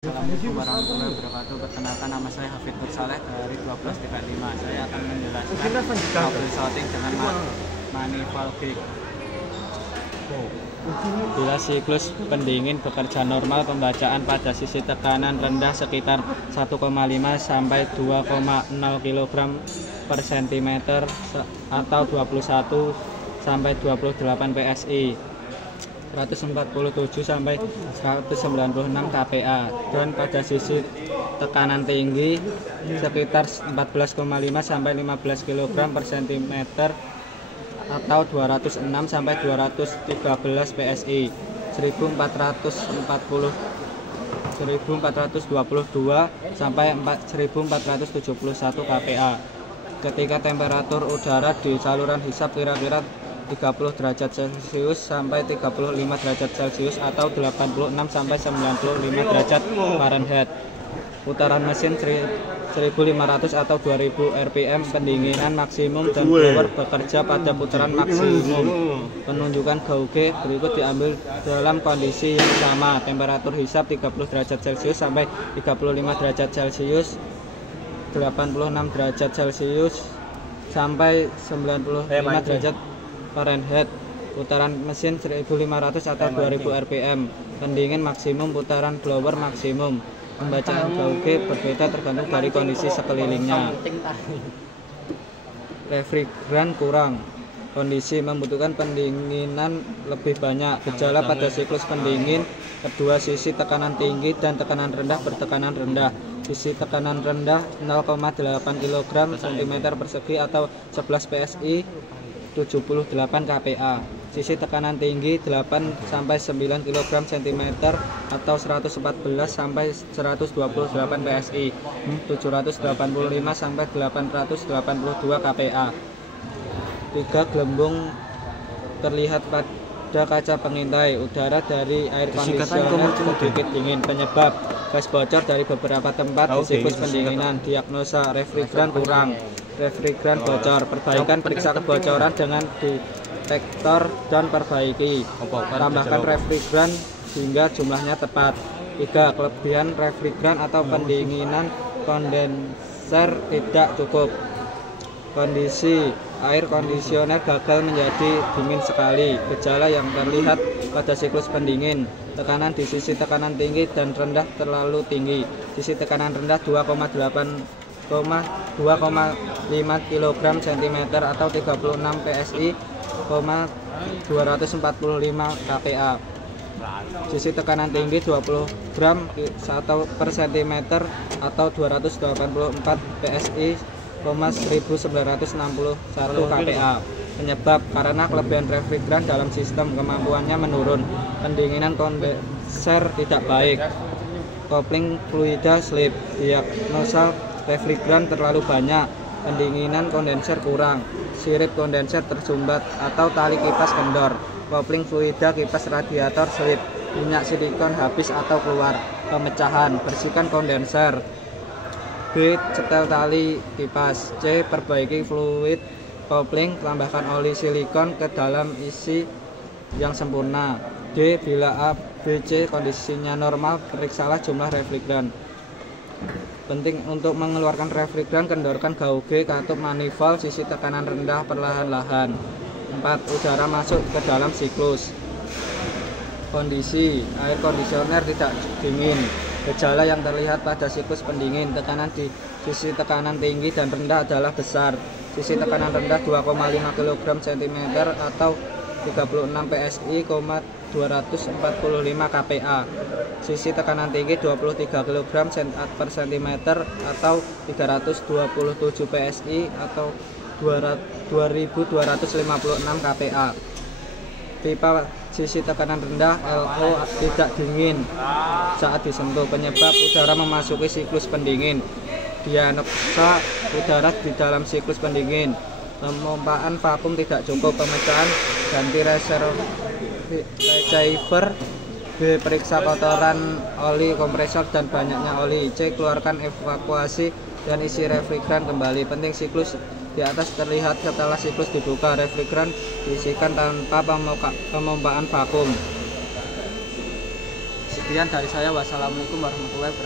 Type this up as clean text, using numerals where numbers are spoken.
Assalamualaikum warahmatullahi wabarakatuh. Perkenalkan, nama saya Hafid Nur Saleh dari 1235. Saya akan menjelaskan bubble shooting dengan manifold gauge. Bila siklus pendingin bekerja normal, pembacaan pada sisi tekanan rendah sekitar 1,5 sampai 2,0 kg per cm atau 21 sampai 28 PSI, 147 sampai 196 kPa, dan pada sisi tekanan tinggi sekitar 14,5 sampai 15 kg per cm atau 206 sampai 213 PSI, 1422 sampai 1471 kPa. Ketika temperatur udara di saluran hisap kira-kira 30 derajat Celcius sampai 35 derajat Celcius atau 86 sampai 95 derajat Fahrenheit. Putaran mesin 1500 atau 2000 rpm, pendinginan maksimum dan blower bekerja pada putaran maksimum. Penunjukan gauge berikut diambil dalam kondisi yang sama. Temperatur hisap 30 derajat Celcius sampai 35 derajat Celcius, 86 derajat Celcius sampai 95 derajat Fahrenheit. Putaran mesin 1500 atau 2000 rpm, pendingin maksimum, putaran blower maksimum. Pembacaan gauge berbeda tergantung dari kondisi sekelilingnya. Refrigeran kurang, kondisi membutuhkan pendinginan lebih banyak. Gejala pada siklus pendingin kedua, sisi tekanan tinggi dan tekanan rendah bertekanan rendah. Sisi tekanan rendah 0,8 kg cm persegi atau 11 PSI, 78 kPa. Sisi tekanan tinggi 8 sampai 9 kg cm atau 114 sampai 128 PSI, 785 sampai 882 kPa. 3 gelembung terlihat pada kaca pengintai udara dari air kondisioner sedikit dingin. Penyebab gas bocor dari beberapa tempat di siklus pendinginan. Diagnosa refrigeran kurang, refrigeran bocor. Perbaikan, periksa kebocoran dengan detektor dan perbaiki. Tambahkan refrigeran hingga jumlahnya tepat. 3. Kelebihan refrigeran atau pendinginan kondenser tidak cukup. Kondisi air kondisioner gagal menjadi dingin sekali. Gejala yang terlihat pada siklus pendingin. Tekanan di sisi tekanan tinggi dan rendah terlalu tinggi. Sisi tekanan rendah 2,5 kg cm atau 36 PSI, 245 kPa. Sisi tekanan tinggi 20 gram per cm atau 284 PSI, 1961 kPa. Penyebab karena kelebihan refrigeran dalam sistem, kemampuannya menurun. Pendinginan kondenser tidak baik. Kopling fluida slip. Diagnosa refrigeran terlalu banyak, pendinginan kondenser kurang. Sirip kondenser tersumbat atau tali kipas kendor. Kopling fluida kipas radiator slip. Minyak silikon habis atau keluar. Pemecahan. Bersihkan kondenser. B. Setel tali kipas. C. Perbaiki fluid kopling, tambahkan oli silikon ke dalam isi yang sempurna. D. Bila A, B, C kondisinya normal, periksalah jumlah refrigeran. Penting untuk mengeluarkan refrigeran, kendorkan gauge katup manifold sisi tekanan rendah perlahan-lahan. 4. Udara masuk ke dalam siklus. Kondisi air kondisioner tidak dingin. Gejala yang terlihat pada siklus pendingin. Tekanan di sisi tekanan tinggi dan rendah adalah besar. Sisi tekanan rendah 2,5 kg cm atau 36 PSI, 245 kPa. Sisi tekanan tinggi 23 kg per cm atau 327 PSI atau 2256 kPa. Pipa sisi tekanan rendah LO tidak dingin saat disentuh. Penyebab udara memasuki siklus pendingin. Diagnosa udara di dalam siklus pendingin. Pemompaan vakum tidak cukup. Pemecahan, ganti receiver. B. Periksa kotoran oli kompresor dan banyaknya oli. C. Keluarkan, evakuasi dan isi refrigeran kembali. Penting siklus di atas terlihat setelah siklus dibuka. Refrigeran diisikan tanpa pemompaan vakum. Sekian dari saya. Wassalamualaikum warahmatullahi wabarakatuh.